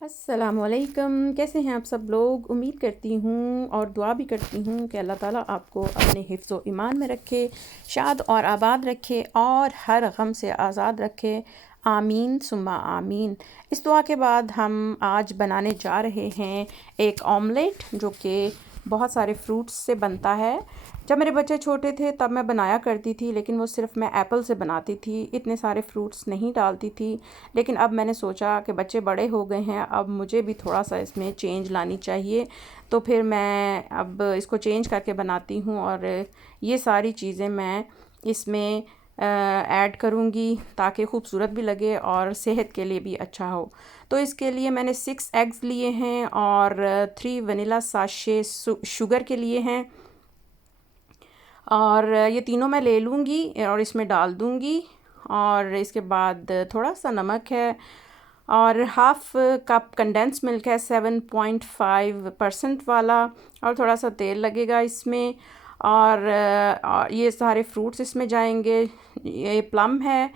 अस्सलामुअलैकुम। कैसे हैं आप सब लोग? उम्मीद करती हूँ और दुआ भी करती हूँ कि अल्लाह ताला आपको अपने हिफ्ज़ व ईमान में रखे, शाद और आबाद रखे और हर गम से आज़ाद रखे। आमीन सुम्मा आमीन। इस दुआ के बाद हम आज बनाने जा रहे हैं एक ऑमलेट, जो कि बहुत सारे फ्रूट्स से बनता है। जब मेरे बच्चे छोटे थे तब मैं बनाया करती थी, लेकिन वो सिर्फ़ मैं एप्पल से बनाती थी, इतने सारे फ्रूट्स नहीं डालती थी। लेकिन अब मैंने सोचा कि बच्चे बड़े हो गए हैं, अब मुझे भी थोड़ा सा इसमें चेंज लानी चाहिए। तो फिर मैं अब इसको चेंज करके बनाती हूँ और ये सारी चीज़ें मैं इसमें ऐड करूँगी ताकि ख़ूबसूरत भी लगे और सेहत के लिए भी अच्छा हो। तो इसके लिए मैंने 6 एग्स लिए हैं और 3 वनीला साशे शुगर के लिए हैं, और ये तीनों मैं ले लूँगी और इसमें डाल दूँगी। और इसके बाद थोड़ा सा नमक है और हाफ़ कप कंडेंस मिल्क है 7.5% वाला, और थोड़ा सा तेल लगेगा इसमें। और ये सारे फ्रूट्स इसमें जाएंगे। ये प्लम है,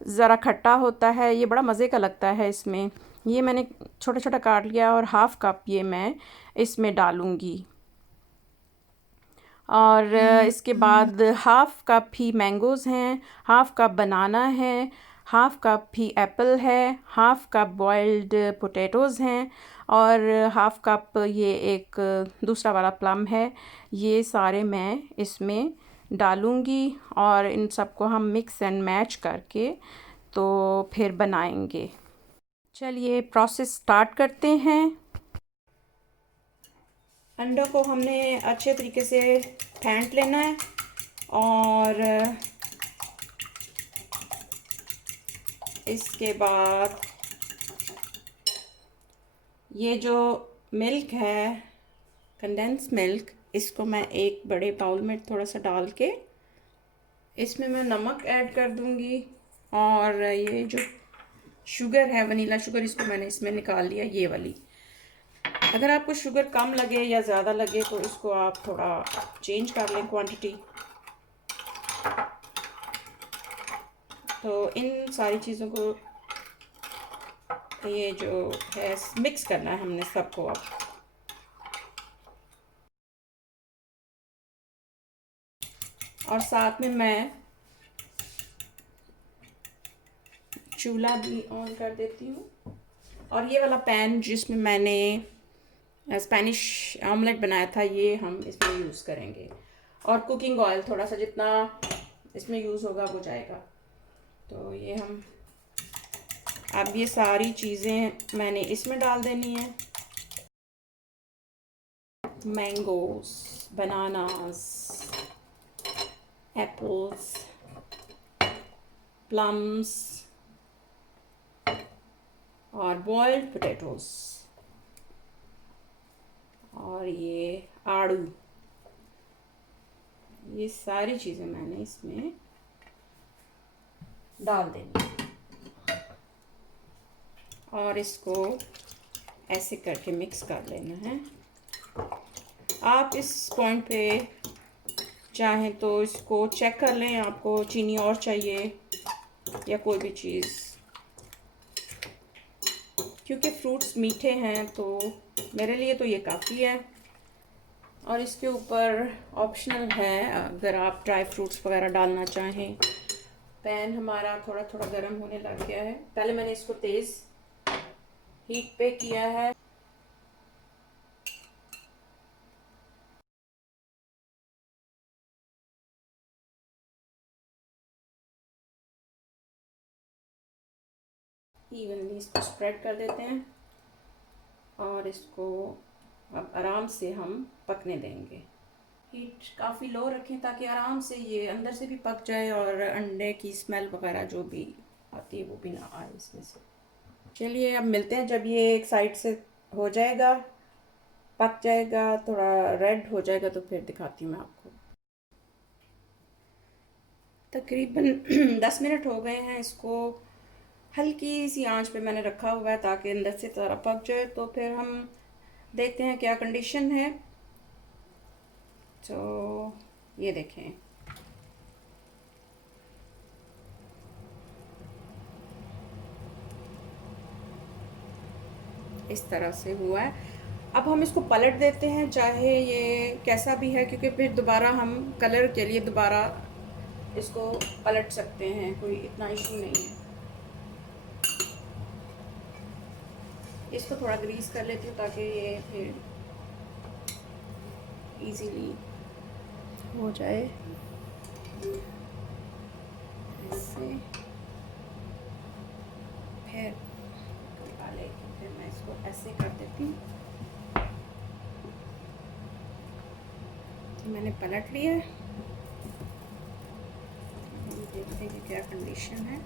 ज़रा खट्टा होता है, ये बड़ा मज़े का लगता है इसमें। ये मैंने छोटा छोटा काट लिया और हाफ़ कप ये मैं इसमें डालूँगी। और इसके बाद हाफ़ कप ही मैंगोज़ हैं, हाफ़ कप बनाना है, हाफ़ कप ही एप्पल है, हाफ़ कप बॉइल्ड पोटैटोज़ हैं, और हाफ़ कप ये एक दूसरा वाला प्लम है। ये सारे मैं इसमें डालूँगी और इन सबको हम मिक्स एंड मैच करके तो फिर बनाएंगे। चलिए प्रोसेस स्टार्ट करते हैं। अंडों को हमने अच्छे तरीके से फेंट लेना है, और इसके बाद ये जो मिल्क है, कंडेंस मिल्क, इसको मैं एक बड़े बाउल में थोड़ा सा डाल के इसमें मैं नमक ऐड कर दूंगी। और ये जो शुगर है, वनीला शुगर, इसको मैंने इसमें निकाल लिया, ये वाली। अगर आपको शुगर कम लगे या ज़्यादा लगे तो इसको आप थोड़ा चेंज कर लें क्वांटिटी। तो इन सारी चीज़ों को ये जो है मिक्स करना है हमने सबको अब। और साथ में मैं चूल्हा भी ऑन कर देती हूँ, और ये वाला पैन जिसमें मैंने स्पेनिश ऑमलेट बनाया था, ये हम इसमें यूज़ करेंगे। और कुकिंग ऑयल थोड़ा सा जितना इसमें यूज़ होगा वो जाएगा। तो ये हम अब ये सारी चीज़ें मैंने इसमें डाल देनी है। मैंगोस, बनानास, एप्पल्स, प्लम्स और बॉइल्ड पोटैटोस, और ये आड़ू, ये सारी चीज़ें मैंने इसमें डाल देनी है। और इसको ऐसे करके मिक्स कर लेना है। आप इस पॉइंट पे चाहें तो इसको चेक कर लें, आपको चीनी और चाहिए या कोई भी चीज़, क्योंकि फ्रूट्स मीठे हैं तो मेरे लिए तो ये काफ़ी है। और इसके ऊपर ऑप्शनल है, अगर आप ड्राई फ्रूट्स वगैरह डालना चाहें। पैन हमारा थोड़ा थोड़ा गर्म होने लग गया है। पहले मैंने इसको तेज़ हीट पे किया है। इवनली इसको स्प्रेड कर देते हैं और इसको अब आराम से हम पकने देंगे। हीट काफ़ी लो रखें ताकि आराम से ये अंदर से भी पक जाए और अंडे की स्मेल वगैरह जो भी आती है वो भी ना आए इसमें से। चलिए अब मिलते हैं जब ये एक साइड से हो जाएगा, पक जाएगा, थोड़ा रेड हो जाएगा, तो फिर दिखाती हूँ मैं आपको। तकरीबन 10 मिनट हो गए हैं। इसको हल्की सी आंच पे मैंने रखा हुआ है ताकि अंदर से सारा पक जाए। तो फिर हम देखते हैं क्या कंडीशन है। तो ये देखें, इस तरह से हुआ है। अब हम इसको पलट देते हैं, चाहे ये कैसा भी है, क्योंकि फिर दोबारा हम कलर के लिए दोबारा इसको पलट सकते हैं, कोई इतना इशू नहीं है। इसको थोड़ा ग्रीस कर लेती हूँ ताकि ये फिर इजीली हो जाए ऐसे। फिर निकाले फिर मैं इसको ऐसे कर देती हूँ। मैंने पलट लिया है, देखते हैं कि क्या कंडीशन है।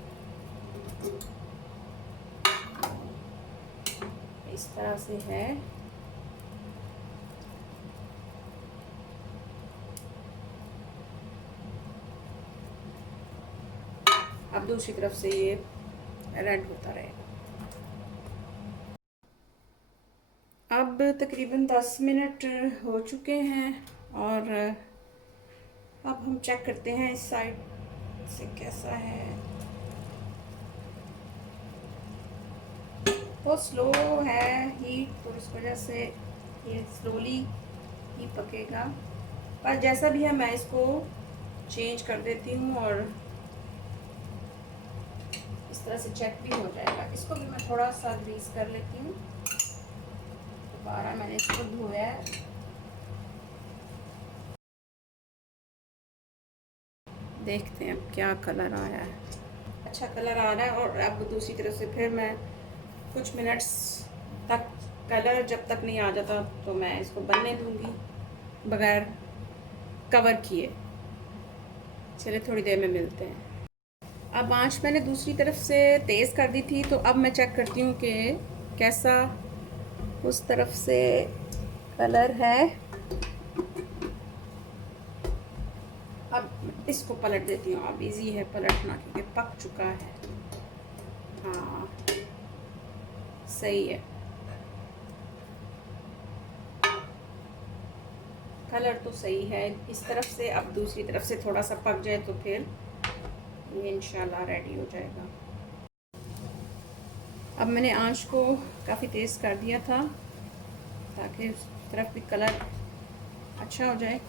इस तरह से है। अब दूसरी तरफ से ये रेड होता रहेगा। अब तकरीबन 10 मिनट हो चुके हैं और अब हम चेक करते हैं इस साइड से कैसा है। बहुत स्लो है हीट, तो इस वजह से ये स्लोली ही पकेगा, पर जैसा भी है मैं इसको चेंज कर देती हूँ और इस तरह से चेक भी हो जाएगा। इसको भी मैं थोड़ा सा ग्रीस कर लेती हूँ। दोबारा मैंने इसको धोया है। देखते हैं अब क्या कलर आया है। अच्छा कलर आ रहा है। और अब दूसरी तरफ से फिर मैं कुछ मिनट्स तक, कलर जब तक नहीं आ जाता तो मैं इसको बनने दूंगी बगैर कवर किए। चलिए थोड़ी देर में मिलते हैं। अब आंच मैंने दूसरी तरफ से तेज़ कर दी थी, तो अब मैं चेक करती हूँ कि कैसा उस तरफ से कलर है। अब इसको पलट देती हूँ। अब इजी है पलटना क्योंकि पक चुका है। हाँ सही है, कलर तो सही है इस तरफ से। अब दूसरी तरफ से थोड़ा सा पक जाए तो फिर ये इंशाल्लाह रेडी हो जाएगा। अब मैंने आंच को काफ़ी तेज़ कर दिया था ताकि उस तरफ भी कलर अच्छा हो जाए।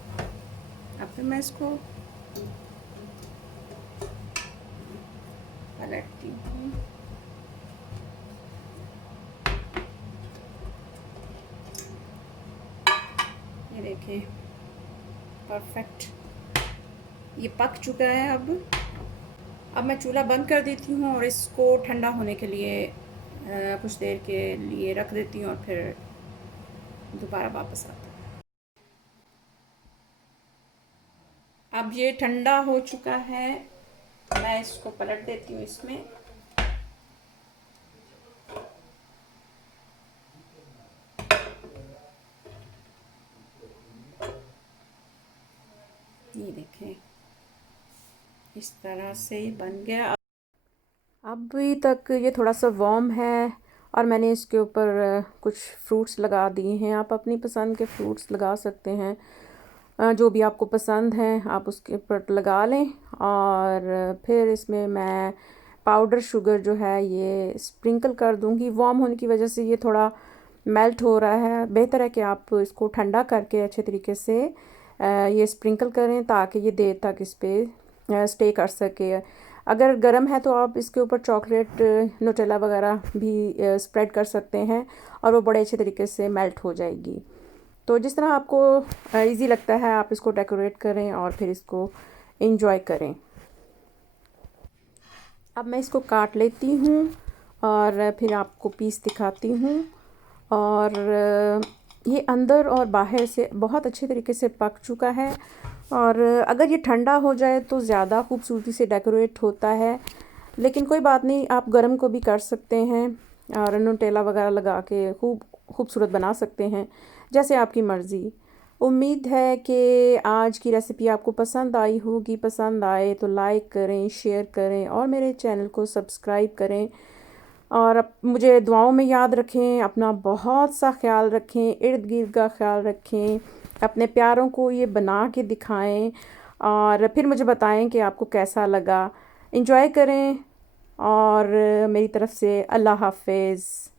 अब फिर मैं इसको पलटती हूँ। ये देखें परफेक्ट, ये पक चुका है। अब मैं चूल्हा बंद कर देती हूँ और इसको ठंडा होने के लिए कुछ देर के लिए रख देती हूँ और फिर दोबारा वापस आता हूँ। अब ये ठंडा हो चुका है, मैं इसको पलट देती हूँ इसमें। ये देखें इस तरह से बन गया। अभी तक ये थोड़ा सा वार्म है और मैंने इसके ऊपर कुछ फ्रूट्स लगा दिए हैं। आप अपनी पसंद के फ्रूट्स लगा सकते हैं, जो भी आपको पसंद हैं आप उसके ऊपर लगा लें। और फिर इसमें मैं पाउडर शुगर जो है ये स्प्रिंकल कर दूंगी। वार्म होने की वजह से ये थोड़ा मेल्ट हो रहा है। बेहतर है कि आप इसको ठंडा करके अच्छे तरीके से ये स्प्रिंकल करें ताकि ये देर तक इस पर स्टे कर सके। अगर गर्म है तो आप इसके ऊपर चॉकलेट न्यूटेला वगैरह भी स्प्रेड कर सकते हैं और वो बड़े अच्छे तरीके से मेल्ट हो जाएगी। तो जिस तरह आपको इजी लगता है आप इसको डेकोरेट करें और फिर इसको एंजॉय करें। अब मैं इसको काट लेती हूँ और फिर आपको पीस दिखाती हूँ। और ये अंदर और बाहर से बहुत अच्छे तरीके से पक चुका है। और अगर ये ठंडा हो जाए तो ज़्यादा खूबसूरती से डेकोरेट होता है, लेकिन कोई बात नहीं, आप गर्म को भी कर सकते हैं और न्यूटेला वगैरह लगा के खूबसूरत बना सकते हैं, जैसे आपकी मर्ज़ी। उम्मीद है कि आज की रेसिपी आपको पसंद आई होगी। पसंद आए तो लाइक करें, शेयर करें और मेरे चैनल को सब्सक्राइब करें। और मुझे दुआओं में याद रखें। अपना बहुत सा ख्याल रखें, इर्द गिर्द का ख्याल रखें। अपने प्यारों को ये बना के दिखाएं और फिर मुझे बताएं कि आपको कैसा लगा। एंजॉय करें और मेरी तरफ से अल्लाह हाफ़िज़।